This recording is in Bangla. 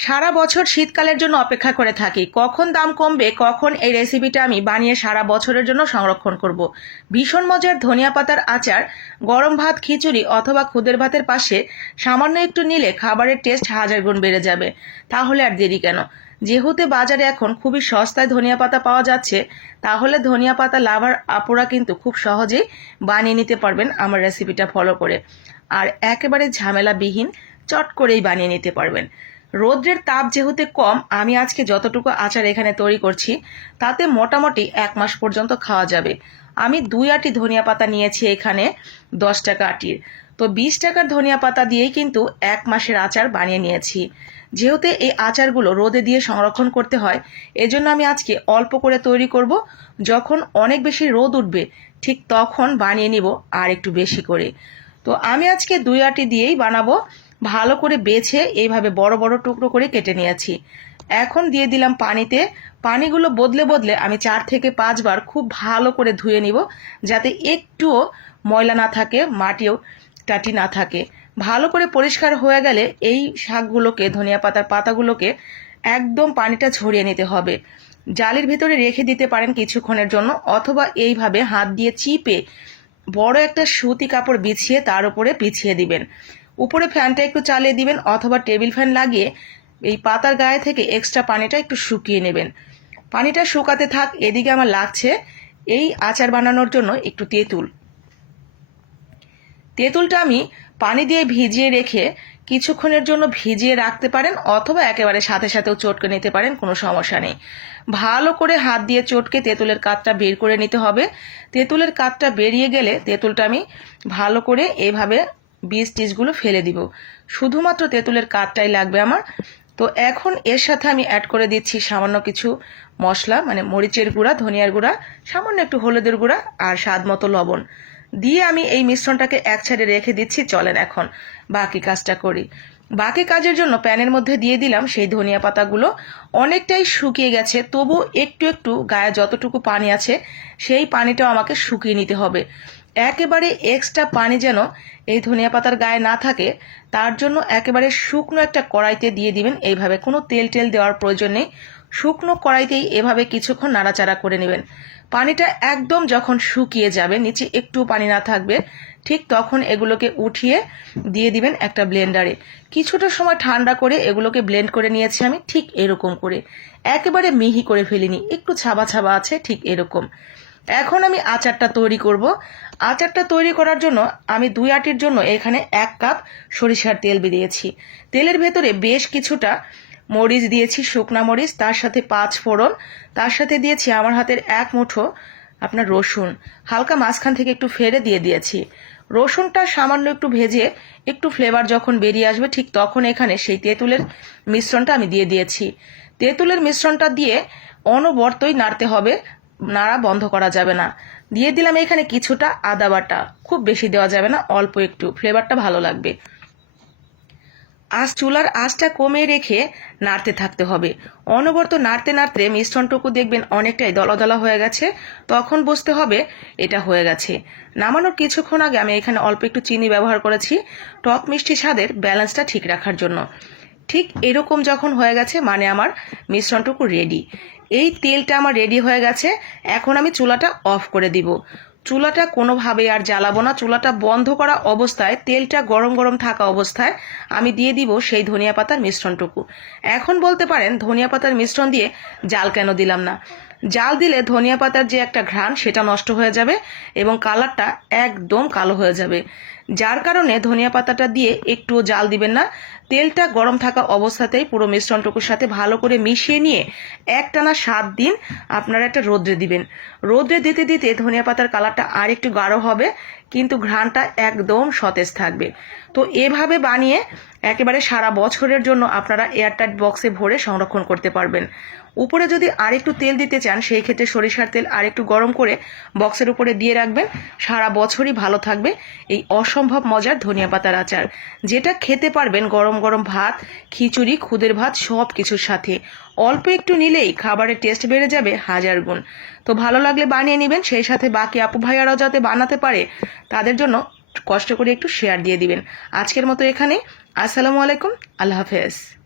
সারা বছর শীতকালের জন্য অপেক্ষা করে থাকি। কখন দাম কমবে, কখন এই রেসিপিটা আমি বানিয়ে সারা বছরের জন্য সংরক্ষণ করব। ভীষণ মজার ধনিয়া পাতার আচার, গরম ভাত, খিচুড়ি অথবা খুদের ভাতের পাশে সামান্য একটু নিলে খাবারের টেস্ট হাজার গুণ বেড়ে যাবে। তাহলে আর দেরি কেন? যেহেতু বাজারে এখন খুবই সস্তায় ধনিয়া পাতা পাওয়া যাচ্ছে, তাহলে ধনিয়া পাতা লাভার আপুরা কিন্তু খুব সহজেই বানিয়ে নিতে পারবেন আমার রেসিপিটা ফলো করে। আর একেবারে ঝামেলাবিহীন, চট করেই বানিয়ে নিতে পারবেন। রৌদ্রের তাপ যেহেতু কম, আমি আজকে যতটুকু আচার এখানে তৈরি করছি, তাতে মোটামুটি এক মাস পর্যন্ত খাওয়া যাবে। আমি দুই আটি ধনিয়া পাতা নিয়েছি এখানে, দশ টাকা আটির। তো বিশ টাকার ধনিয়া পাতা দিয়েই কিন্তু এক মাসের আচার বানিয়ে নিয়েছি। যেহেতু এই আচারগুলো রোদে দিয়ে সংরক্ষণ করতে হয়, এজন্য আমি আজকে অল্প করে তৈরি করব। যখন অনেক বেশি রোদ উঠবে, ঠিক তখন বানিয়ে নিব আর একটু বেশি করে। তো আমি আজকে দুই আটি দিয়েই বানাবো। ভালো করে বেছে এইভাবে বড় বড় টুকরো করে কেটে নিয়েছি। এখন দিয়ে দিলাম পানিতে। পানিগুলো বদলে বদলে আমি চার থেকে পাঁচবার খুব ভালো করে ধুয়ে নিব যাতে একটুও ময়লা না থাকে, মাটিও টাটি না থাকে। ভালো করে পরিষ্কার হয়ে গেলে এই শাকগুলোকে, ধনিয়া পাতার পাতাগুলোকে একদম পানিটা ছড়িয়ে নিতে হবে। জালির ভিতরে রেখে দিতে পারেন কিছুক্ষণের জন্য অথবা এইভাবে হাত দিয়ে চিপে বড় একটা সুতি কাপড় বিছিয়ে তার উপরে বিছিয়ে দিবেন। উপরে ফ্যানটা একটু চালিয়ে দিবেন অথবা টেবিল ফ্যান লাগিয়ে এই পাতার গায়ে থেকে এক্সট্রা পানিটা একটু শুকিয়ে নেবেন। পানিটা শুকাতে থাক, এদিকে আমার লাগছে এই আচার বানানোর জন্য একটু তেঁতুল। তেঁতুলটা আমি পানি দিয়ে ভিজিয়ে রেখে কিছুক্ষণের জন্য ভিজিয়ে রাখতে পারেন অথবা একেবারে সাথে সাথেও চটকে নিতে পারেন, কোনো সমস্যা নেই। ভালো করে হাত দিয়ে চটকে তেঁতুলের কাতটা বের করে নিতে হবে। তেঁতুলের কাতটা বেরিয়ে গেলে তেঁতুলটা আমি ভালো করে এইভাবে বীজ টিজগুলো ফেলে দিব। শুধুমাত্র তেঁতুলের কাতটাই লাগবে আমার। তো এখন এর সাথে আমি অ্যাড করে দিচ্ছি সামান্য কিছু মশলা মানে মরিচের গুঁড়া, ধনিয়ার গুঁড়া, সামান্য একটু হলুদের গুঁড়া আর স্বাদ মতো লবণ। দিয়ে আমি এই মিশ্রণটাকে এক সাইডে রেখে দিচ্ছি, চলেন এখন বাকি কাজটা করি। বাকি কাজের জন্য প্যানের মধ্যে দিয়ে দিলাম সেই ধনিয়া পাতাগুলো। অনেকটাই শুকিয়ে গেছে, তবু একটু একটু গায়ে যতটুকু পানি আছে, সেই পানিটাও আমাকে শুকিয়ে নিতে হবে। একেবারে এক্সট্রা পানি যেন এই ধনিয়া পাতার গায়ে না থাকে, তার জন্য একেবারে শুকনো একটা কড়াইতে দিয়ে দিবেন। এইভাবে কোনো তেল টেল দেওয়ার প্রয়োজন নেই। শুকনো কড়াইতেই এভাবে কিছুক্ষণ নাড়াচাড়া করে নেবেন। পানিটা একদম যখন শুকিয়ে যাবে, নিচে একটু পানি না থাকবে, ঠিক তখন এগুলোকে উঠিয়ে দিয়ে দিবেন একটা ব্লেন্ডারে। কিছুটা সময় ঠান্ডা করে এগুলোকে ব্লেন্ড করে নিয়েছি আমি, ঠিক এরকম করে। একেবারে মিহি করে ফেলিনি, একটু ছাবা ছাবা আছে, ঠিক এরকম। এখন আমি আচারটা তৈরি করব। আচারটা তৈরি করার জন্য আমি দুই আটির জন্য এখানে এক কাপ সরিষার তেল বেরিয়েছি। তেলের ভেতরে বেশ কিছুটা মরিচ দিয়েছি, শুকনা মরিচ, তার সাথে পাঁচ ফোড়ন, তার সাথে দিয়েছি আমার হাতের এক মুঠো আপনার রসুন। হালকা মাঝখান থেকে একটু ফেরে দিয়ে দিয়েছি। রসুনটা সামান্য একটু ভেজে একটু ফ্লেভার যখন বেরিয়ে আসবে ঠিক তখন এখানে সেই তেঁতুলের মিশ্রণটা আমি দিয়ে দিয়েছি। তেঁতুলের মিশ্রণটা দিয়ে অনবর্তই নাড়তে হবে। নাড়া বন্ধ করা যাবে না। দিয়ে দিলাম এখানে কিছুটা আদা বাটা। খুব বেশি দেওয়া যাবে না, অল্প একটু। ফ্লেভারটা ভালো লাগবে। আঁচ চুলার আঁচটা কমিয়ে রেখে নাড়তে থাকতে হবে। অনবরত নাড়তে নাড়তে মিশ্রণটুকু দেখবেন অনেকটাই দলা হয়ে গেছে। তখন বুঝতে হবে এটা হয়ে গেছে। নামানোর কিছুক্ষণ আগে আমি এখানে অল্প একটু চিনি ব্যবহার করেছি, টক মিষ্টি স্বাদের ব্যালেন্সটা ঠিক রাখার জন্য। ঠিক এরকম যখন হয়ে গেছে মানে আমার মিশ্রণটুকু রেডি এই তেলটা আমার রেডি হয়ে গেছে, এখন আমি চুলাটা অফ করে দিব। চুলাটা কোনোভাবে আর জ্বালাবো না, চুলাটা বন্ধ করা অবস্থায়, তেলটা গরম গরম থাকা অবস্থায় আমি দিয়ে দিব সেই ধনিয়া পাতার মিশ্রণটুকু। এখন বলতে পারেন, ধনিয়া পাতার মিশ্রণ দিয়ে জাল কেন দিলাম না? জাল দিলে ধনিয়া পাতার যে একটা ঘ্রাণ, সেটা নষ্ট হয়ে যাবে এবং কালারটা একদম কালো হয়ে যাবে। যার কারণে ধনিয়া পাতাটা দিয়ে একটুও জাল দিবেন না। তেলটা গরম থাকা অবস্থাতেই পুরো মিশ্রণটুকুর সাথে ভালো করে মিশিয়ে নিয়ে একটানা সাত দিন, আপনারা একটা রোদ্রে দিবেন। রোদ্রে দিতে দিতে ধনিয়া পাতার কালারটা আর একটু গাঢ় হবে, কিন্তু ঘ্রাণটা একদম সতেজ থাকবে। তো এভাবে বানিয়ে একেবারে সারা বছরের জন্য আপনারা এয়ারটাইট বক্সে ভরে সংরক্ষণ করতে পারবেন। উপরে যদি আরেকটু তেল দিতে চান, সেই ক্ষেত্রে সরিষার তেল আরেকটু গরম করে বক্সের উপরে দিয়ে রাখবেন। সারা বছরই ভালো থাকবে এই অসম্ভব মজার ধনিয়া পাতার আচার। যেটা খেতে পারবেন গরম গরম ভাত, খিচুড়ি, খুদের ভাত, সব কিছুর সাথে। অল্প একটু নিলেই খাবারের টেস্ট বেড়ে যাবে হাজার গুণ। তো ভালো লাগলে বানিয়ে নেবেন, সেই সাথে বাকি আপু ভাইয়ারাও যাতে বানাতে পারে, তাদের জন্য কষ্ট করে একটু শেয়ার দিয়ে দিবেন। আজকের মতো এখানে আসসালামু আলাইকুম, আল্লাহ হাফেজ।